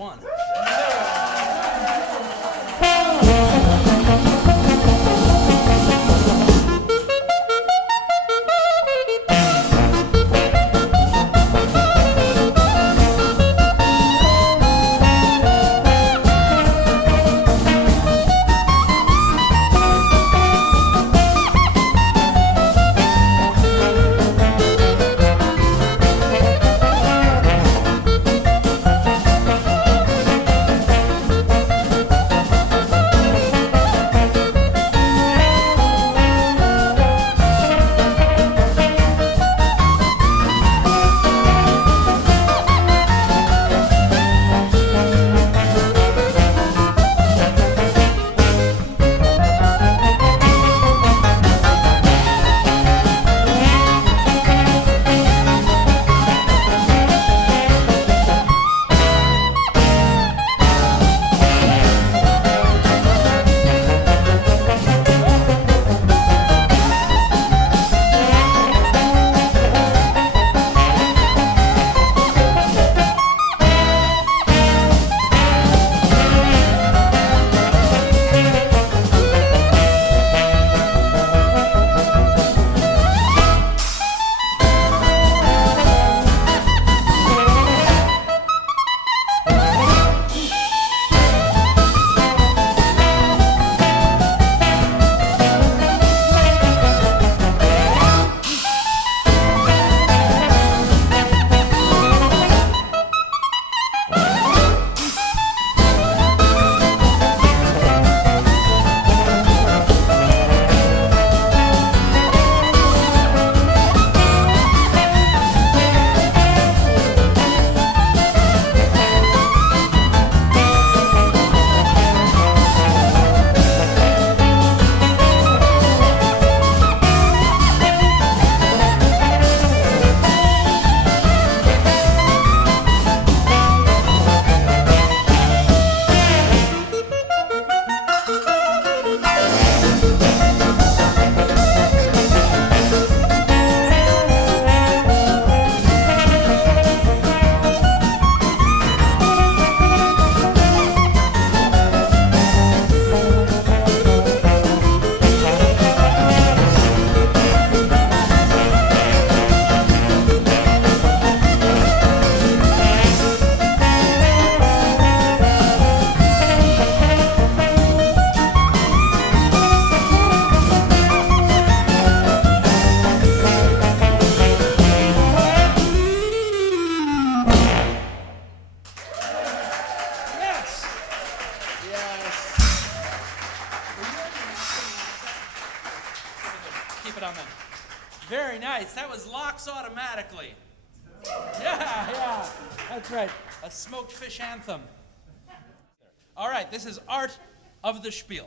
one. Very nice. That was Lox Automatically. Yeah, that's right. A smoked fish anthem. All right, this is Art of the Shpiel.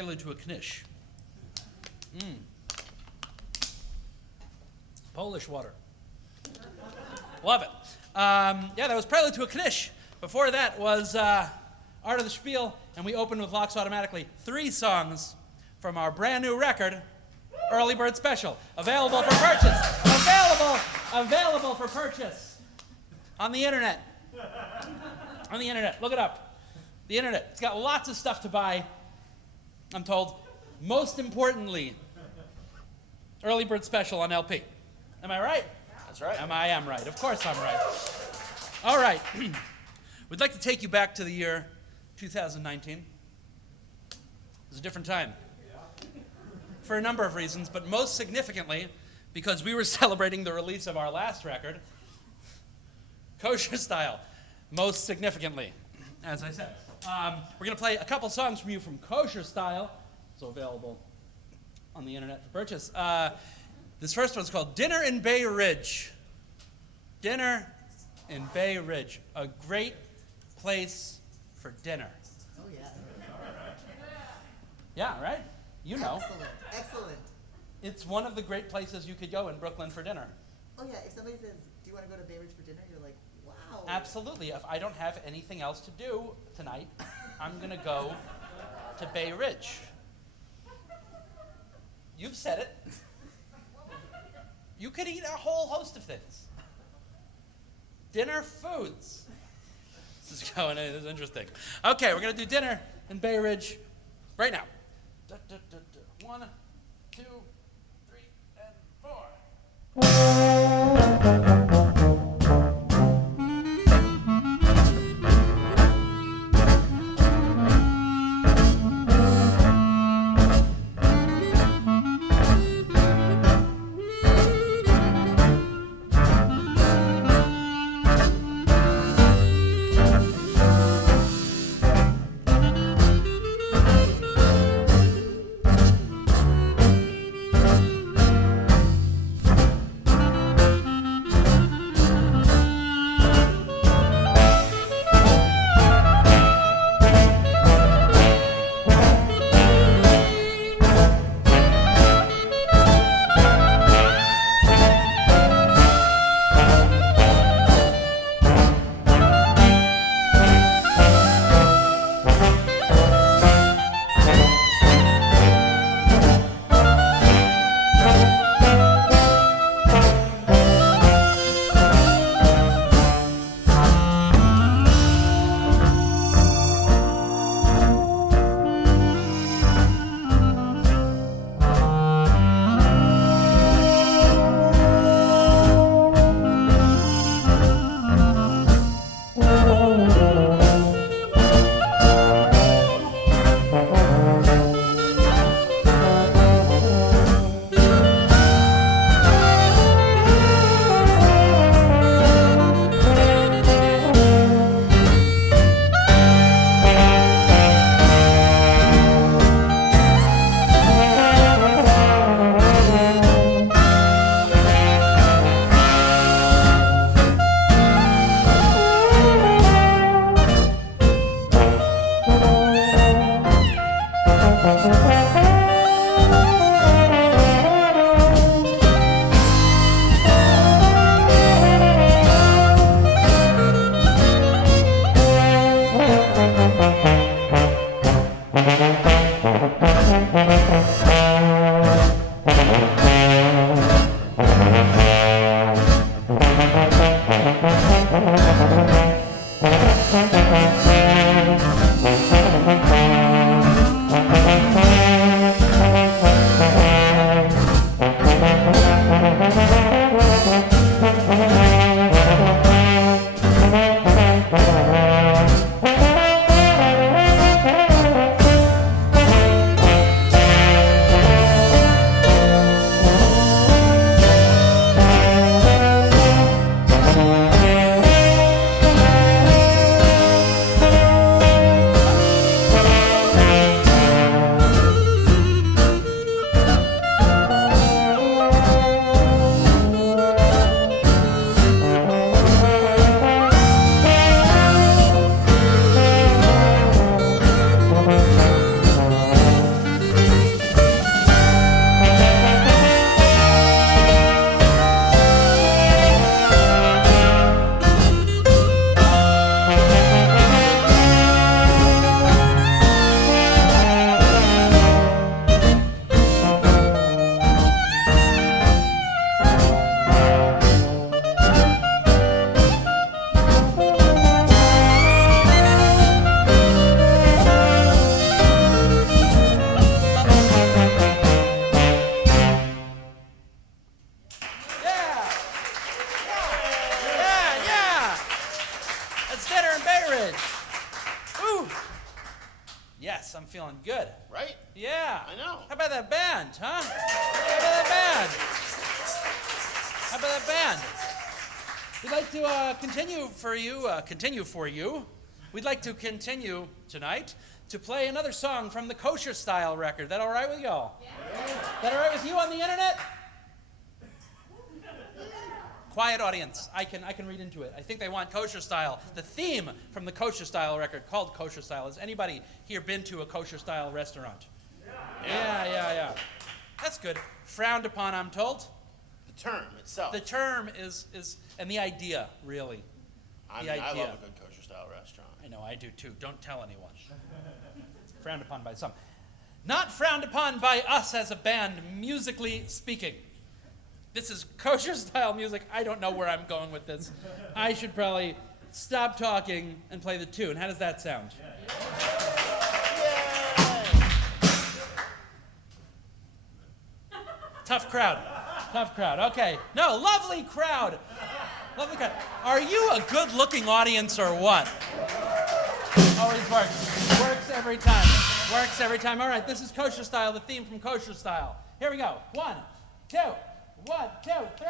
Prelude to a Knish. Polish water. Love it. That was Prelude to a Knish. Before that was Art of the Shpiel, and we opened with Lox Automatically. 3 songs from our brand new record, Early Bird Special. Available for purchase. Available for purchase. On the internet. Look it up. The internet. It's got lots of stuff to buy, I'm told. Most importantly, Early Bird Special on LP. Am I right? That's right. I am right. Of course I'm right. All right. We'd like to take you back to the year 2019. It was a different time. For a number of reasons, but most significantly, because we were celebrating the release of our last record, Kosher Style. Most significantly, as I said. We're going to play a couple songs from you from Kosher Style, so available on the internet for purchase. This first one's called Dinner in Bay Ridge. Dinner in Bay Ridge. A great place for dinner. Oh, yeah. Yeah, right? You know. Excellent. It's one of the great places you could go in Brooklyn for dinner. Oh, yeah. If somebody says, do you want to go to Bay Ridge for dinner? You're like, wow. Absolutely. If I don't have anything else to do tonight, I'm going to go to Bay Ridge. You've said it. You could eat a whole host of things. Dinner foods. This is interesting. Okay, we're going to do Dinner in Bay Ridge right now. 1, 2, 3, and 4. I'm feeling good. Right? Yeah. I know. How about that band, huh? How about that band? How about that band? We'd like to continue for you. We'd like to continue tonight to play another song from the Kosher Style record. That all right with y'all? Yeah. That all right with you on the internet? Quiet audience. I can read into it. I think they want Kosher Style. The theme from the Kosher Style record called Kosher Style. Has anybody here been to a Kosher Style restaurant? Yeah. That's good. Frowned upon, I'm told. The term itself. The term is and the idea, really. I idea. love a good Kosher Style restaurant. I know, I do too. Don't tell anyone. Frowned upon by some. Not frowned upon by us as a band, musically speaking. This is Kosher Style music. I don't know where I'm going with this. I should probably stop talking and play the tune. How does that sound? Tough crowd. Okay. No, lovely crowd. Lovely crowd. Are you a good-looking audience or what? Always works. Works every time. All right, this is Kosher Style, the theme from Kosher Style. Here we go. 1, 2. 1, 2, 3.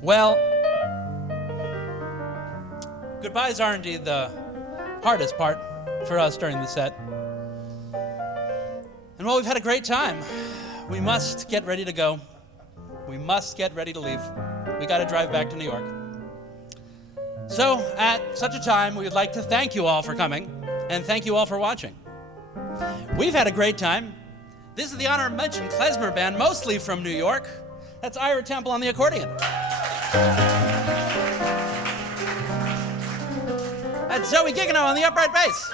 Well, goodbyes are indeed the hardest part for us during the set. And while we've had a great time, we must get ready to go. We must get ready to leave. We got to drive back to New York. So, at such a time, we would like to thank you all for coming, and thank you all for watching. We've had a great time. This is the Honor of Menschn klezmer band, mostly from New York. That's Ira Temple on the accordion. That's Zoe Gigano on the upright bass.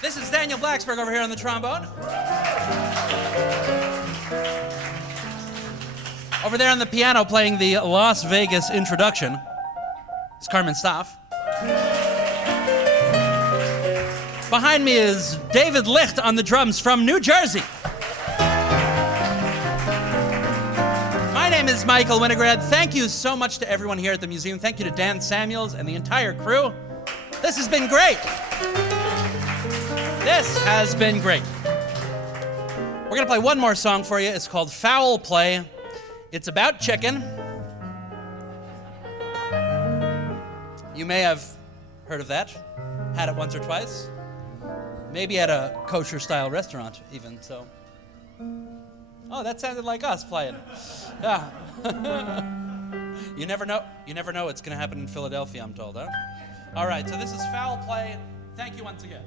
This is Daniel Blacksburg over here on the trombone. Over there on the piano playing the Las Vegas introduction is Carmen Staff. Behind me is David Licht on the drums from New Jersey. My name is Michael Winograd. Thank you so much to everyone here at the museum. Thank you to Dan Samuels and the entire crew. This has been great. This has been great. We're going to play one more song for you. It's called Fowl Play. It's about chicken. You may have heard of that. had it once or twice. Maybe at a kosher style restaurant even, so. Oh, that sounded like us playing. Yeah. You never know. You never know what's going to happen in Philadelphia, I'm told, huh? All right, so this is Fowl play. Thank you once again.